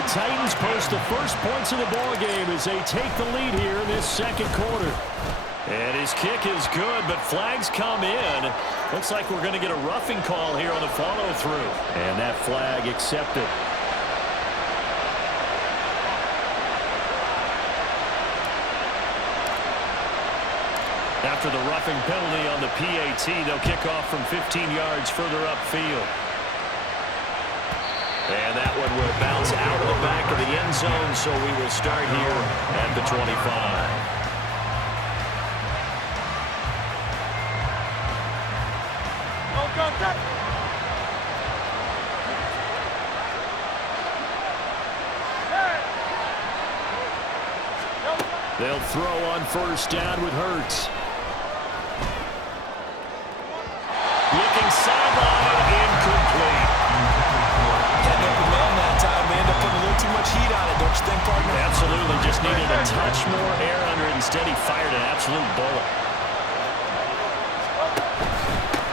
the Titans post the first points of the ball game as they take the lead here in this second quarter. And his kick is good, but flags come in. Looks like we're going to get a roughing call here on the follow-through. And that flag accepted. After the roughing penalty on the PAT, they'll kick off from 15 yards further upfield. And that one will bounce out of the back of the end zone, so we will start here at the 25. They'll throw on first down with Hurts. Looking sideline, incomplete. Had no command that time. They end up putting a little too much heat on it, don't you think, partner? Absolutely. Just needed a touch more air under it. Instead, he fired an absolute bullet.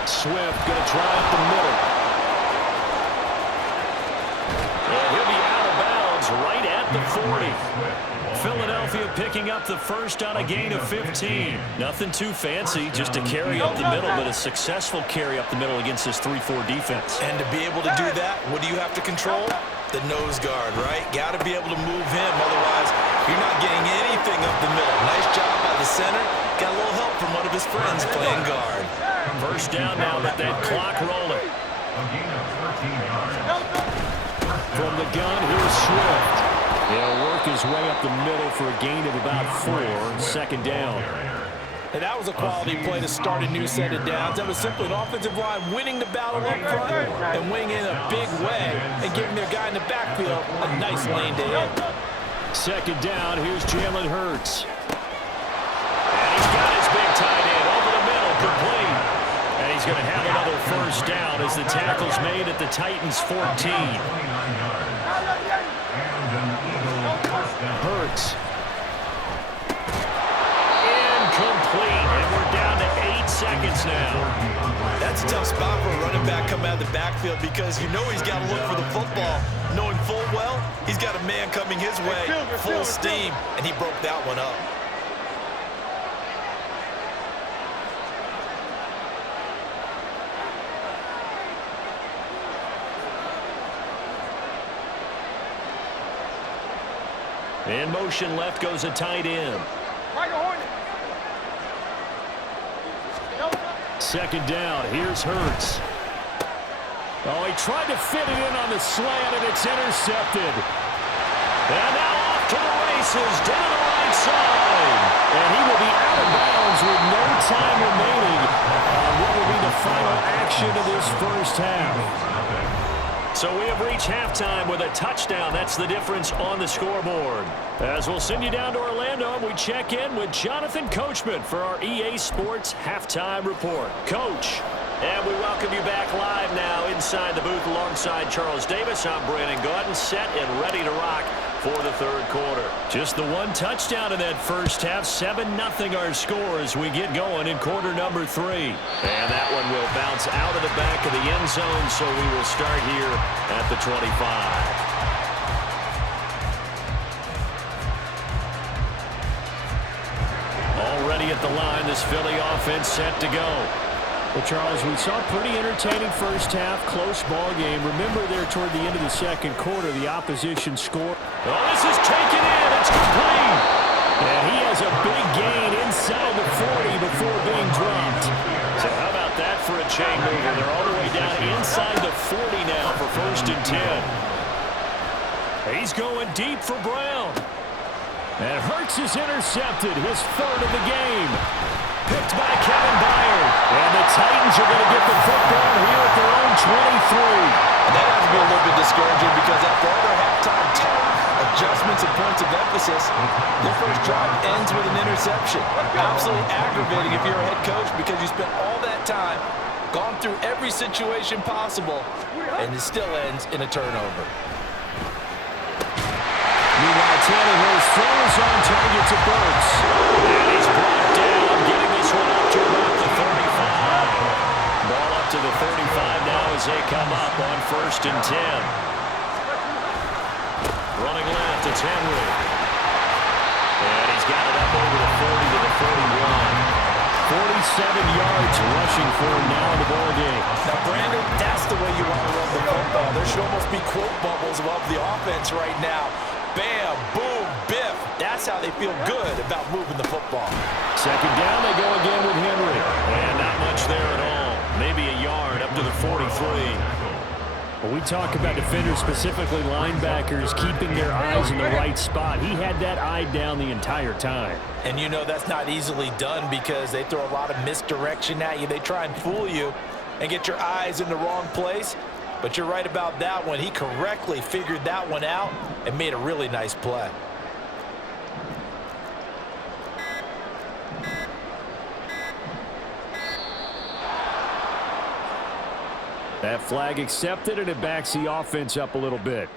Swift going to try up the middle. And he'll be out of bounds right at the 40. Philadelphia picking up the first on a gain of 15. Nothing too fancy, just a carry up the middle, but a successful carry up the middle against this 3-4 defense. And to be able to do that, what do you have to control? The nose guard, right? Got to be able to move him, otherwise you're not getting anything up the middle. Nice job by the center. Got a little help from one of his friends playing guard. First down now with that clock rolling. From the gun, here's Swift. He'll work his way up the middle for a gain of about 4. Second down. And that was a quality play to start a new set of downs. That was simply an offensive line winning the battle up front and winning in a big way and giving their guy in the backfield a nice lane to hit. Second down, here's Jalen Hurts. And he's got his big tight end over the middle, complete. And he's going to have another first down as the tackle's made at the Titans' 14. Hurts. Incomplete, and we're down to 8 seconds now. That's a tough spot for a running back coming out of the backfield because you know he's got to look for the football, knowing full well he's got a man coming his way, full steam, and he broke that one up. In motion left goes a tight end. Second down, here's Hurts. Oh, he tried to fit it in on the slant, and it's intercepted. And now off to the races, down the right side. And he will be out of bounds with no time remaining on what will be the final action of this first half. So we have reached halftime with a touchdown. That's the difference on the scoreboard. As we'll send you down to Orlando, we check in with Jonathan Coachman for our EA Sports Halftime Report. Coach. And we welcome you back live now inside the booth alongside Charles Davis. I'm Brandon Gaudin, set and ready to rock for the third quarter. Just the one touchdown in that first half, 7-0 our score as we get going in quarter number 3. And that one will bounce out of the back of the end zone, so we will start here at the 25. Already at the line, this Philly offense set to go. Well, Charles, we saw a pretty entertaining first half, close ball game. Remember there toward the end of the second quarter, the opposition scored. Oh, this is taken in. It's complete. And he has a big gain inside the 40 before being dropped. So how about that for a chain mover? They're all the way down inside the 40 now for 1st and 10. He's going deep for Brown. And Hurts is intercepted, his 3rd of the game. Picked by Kevin Byard. And the Titans are going to get the football here at their own 23. And that has to be a little bit discouraging because after all their halftime talk, adjustments and points of emphasis, their first drive ends with an interception. Absolutely aggravating if you're a head coach because you spent all that time, gone through every situation possible, and it still ends in a turnover. Meanwhile, Tannehill's throws on target to Burks. And he's brought down, getting this one up to about the 35. Ball up to the 35 now as they come up on 1st and 10. Running left, it's Henry. And he's got it up over the 40 to the 41. 47 yards rushing for him now in the ball game. Now, Brandon, that's the way you want to run the football. There should almost be quote bubbles above the offense right now. Bam, boom, biff. That's how they feel good about moving the football. Second down, they go again with Henry. And not much there at all. Maybe a yard up to the 43. When we talk about defenders, specifically linebackers, keeping their eyes in the right spot, he had that eye down the entire time. And you know that's not easily done because they throw a lot of misdirection at you. They try and fool you and get your eyes in the wrong place. But you're right about that one. He correctly figured that one out and made a really nice play. That flag accepted, and it backs the offense up a little bit.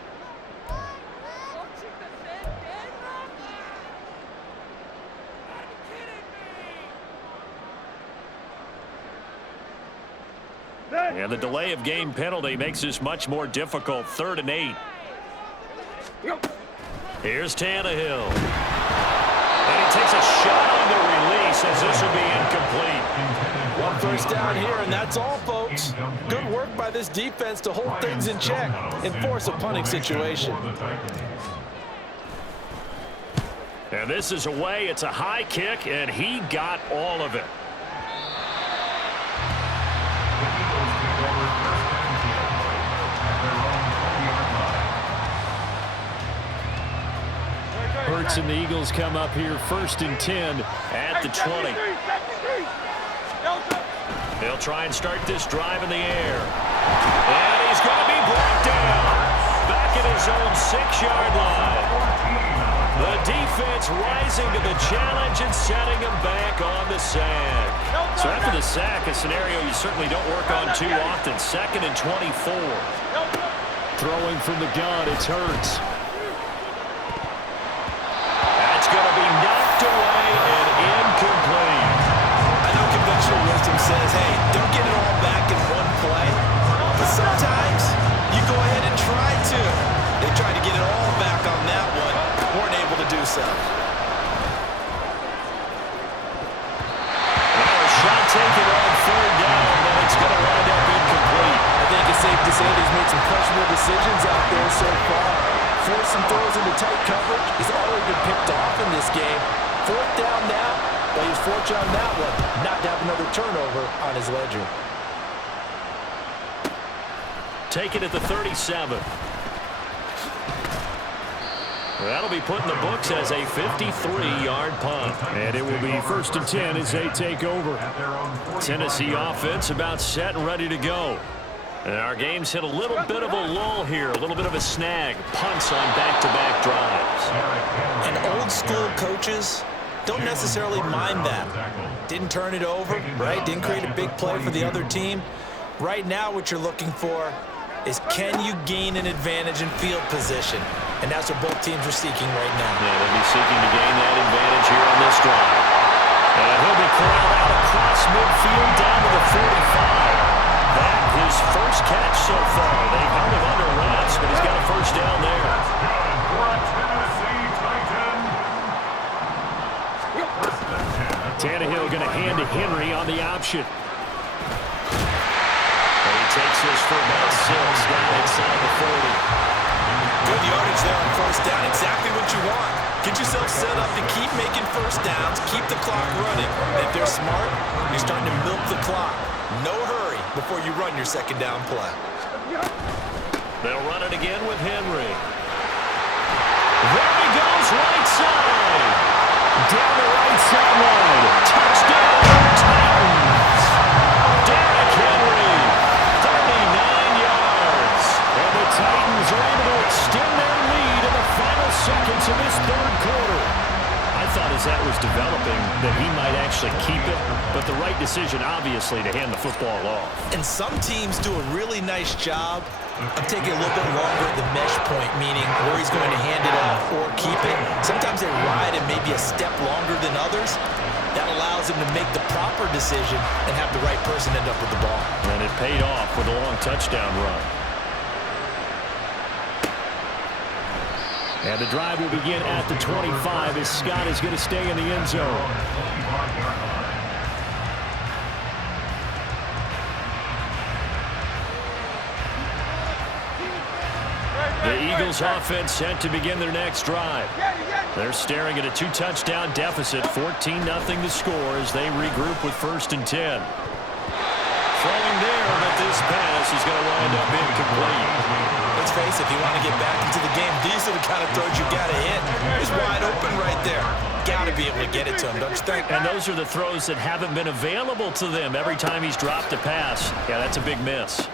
And the delay of game penalty makes this much more difficult. 3rd and 8. Here's Tannehill. And he takes a shot on the release as this will be incomplete. One first down here, and that's all, folks. Good work by this defense to hold things in check and force a punting situation. And this is away. It's a high kick, and he got all of it. Hurts and the Eagles come up here 1st and 10 at the 20. They'll try and start this drive in the air. And he's going to be brought down back at his own 6-yard line. The defense rising to the challenge and setting him back on the sack. So after the sack, a scenario you certainly don't work on too often. 2nd and 24. Throwing from the gun, it's Hurts. That's going to be knocked away and incomplete. I know conventional wisdom says, hey, don't get it all back in one play. But sometimes you go ahead and try to. They tried to get it all back on that one. Weren't able to do so. Well, a shot taken on 3rd down, but it's going to wind up incomplete. I think it's safe to say that he's made some questionable decisions out there so far. Forced some throws into tight coverage. He's already been picked off in this game. 4th down now, but he's fortunate on that one not to have another turnover on his ledger. Take it at the 37. That'll be put in the books as a 53-yard punt. And it will be 1st and 10 as they take over. Tennessee offense about set and ready to go. And our game's hit a little bit of a lull here, a little bit of a snag. Punts on back-to-back drives. And old-school coaches don't necessarily mind that. Didn't turn it over, right? Didn't create a big play for the other team. Right now what you're looking for is can you gain an advantage in field position? And that's what both teams are seeking right now. Yeah, they'll be seeking to gain that advantage here on this drive. And he'll be corralled out across midfield down to the 45. That his first catch so far. They held him under wraps, but he's got a first down there. Tannehill going to hand to Henry on the option. And he takes this for about 6 down inside the 40. Good yardage there on first down. Exactly what you want. Get yourself set up to keep making first downs, keep the clock running. And if they're smart, you're starting to milk the clock. No hurry before you run your second down play. They'll run it again with Henry. There he goes, right side. Down the right sideline. Touchdown, Titans. Derrick Henry, 39 yards. And the Titans are able to extend their lead in the final seconds of this 3rd quarter. I thought as that was developing that he might actually keep it, but the right decision, obviously, to hand the football off. And some teams do a really nice job of taking a little bit longer at the mesh point, meaning where he's going to hand it off or keep it. Sometimes they ride it maybe a step longer than others. That allows him to make the proper decision and have the right person end up with the ball. And it paid off with a long touchdown run. And the drive will begin at the 25 as Scott is going to stay in the end zone. The Eagles offense set to begin their next drive. They're staring at a 2-touchdown deficit, 14-0 the score as they regroup with 1st and 10. Throwing there, but this pass is going to wind up incomplete. Let's face it, if you want to get back into the game, these are the kind of throws you got to hit. He's wide open right there. Got to be able to get it to him, don't you think? And those are the throws that haven't been available to them every time he's dropped a pass. Yeah, that's a big miss.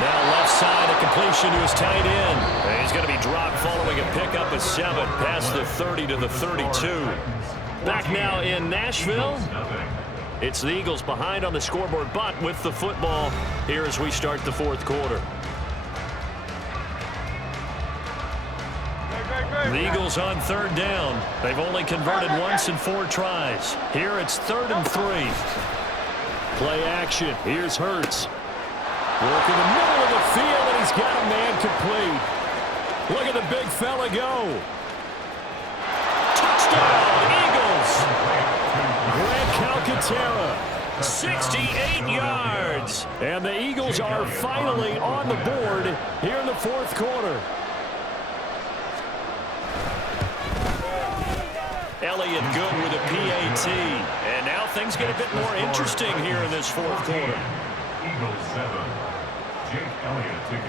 Now left side, a completion to his tight end. And he's going to be dropped following a pickup of 7 past the 30 to the 32. Back now in Nashville. It's the Eagles behind on the scoreboard, but with the football here as we start the 4th quarter. The Eagles on 3rd down. They've only converted once in 4 tries. Here it's 3rd and 3. Play action. Here's Hurts. Work in the middle of the field, and he's got a man complete. Look at the big fella go. Touchdown, Eagles. Grant Calcaterra, 68 yards. And the Eagles are finally on the board here in the 4th quarter. Elliott good with a PAT. And now things get a bit more interesting here in this 4th quarter. Eagles 7.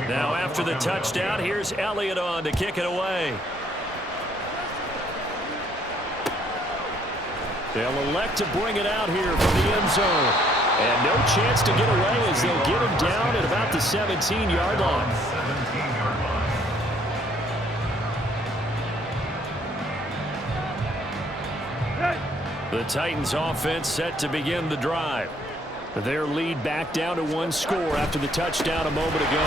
Now after the touchdown, here's Elliott on to kick it away. They'll elect to bring it out here from the end zone. And no chance to get away as they'll get him down at about the 17-yard line. The Titans offense set to begin the drive. Their lead back down to 1 score after the touchdown a moment ago.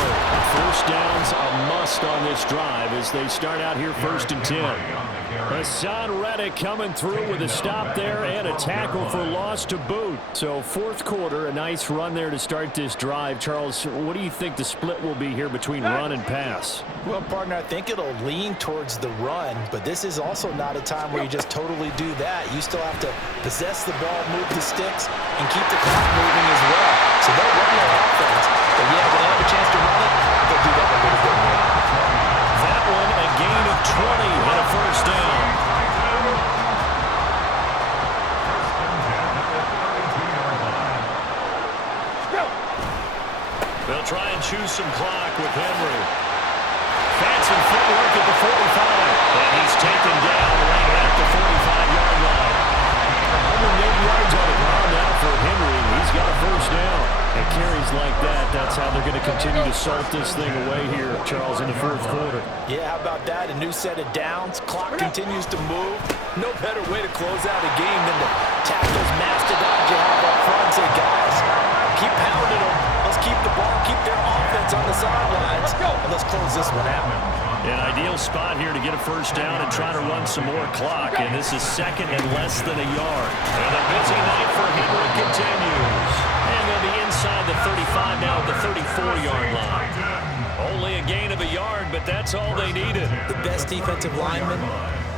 1st down's a must on this drive as they start out here 1st and 10. Hassan Reddick coming through with a stop there and a tackle for loss to boot. So 4th quarter, a nice run there to start this drive. Charles, what do you think the split will be here between run and pass? Well, partner, I think it'll lean towards the run, but this is also not a time where you just totally do that. You still have to possess the ball, move the sticks, and keep the clock moving as well. So they'll run their offense, but yeah, when they have a chance to run it, they'll do that a little bit more. That one, a gain of 20 and a 1st down. They'll try and choose some clock with Henry. Fancy footwork at the 45. And he's taken down right at the 45-yard line. 108 yards on the ground now for Henry. He's got a 1st down. And carries like that, that's how they're going to continue to salt this thing away here, Charles, in the 4th quarter. Yeah, how about that? A new set of downs. Clock continues to move. No better way to close out a game than to tap those mastodons you have up front and say, guys, keep pounding them. Let's keep the ball, keep their offense on the sidelines, and let's close this one out. An ideal spot here to get a 1st down and try to run some more clock, and this is 2nd and less than a yard. And a busy night for Henry continues. And they'll be inside the 35 now at the 34-yard line. Only a gain of a yard, but that's all they needed. The best defensive linemen,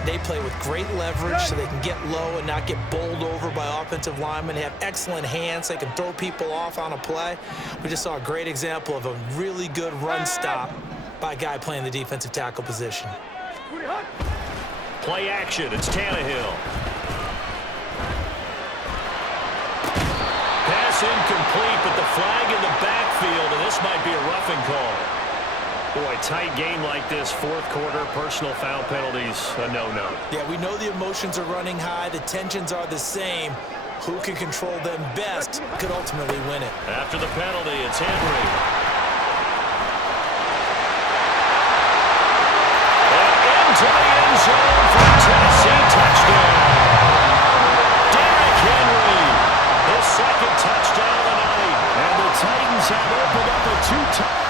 they play with great leverage so they can get low and not get bowled over by offensive linemen. They have excellent hands. They can throw people off on a play. We just saw a great example of a really good run stop by a guy playing the defensive tackle position. Play action. It's Tannehill. Pass incomplete, but the flag in the backfield, and this might be a roughing call. Boy, tight game like this, 4th quarter, personal foul penalties, a no-no. Yeah, we know the emotions are running high. The tensions are the same. Who can control them best could ultimately win it. After the penalty, it's Henry. And into the end zone for a Tennessee touchdown. Derrick Henry, his 2nd touchdown of the night. And the Titans have opened up a 2-touchdown.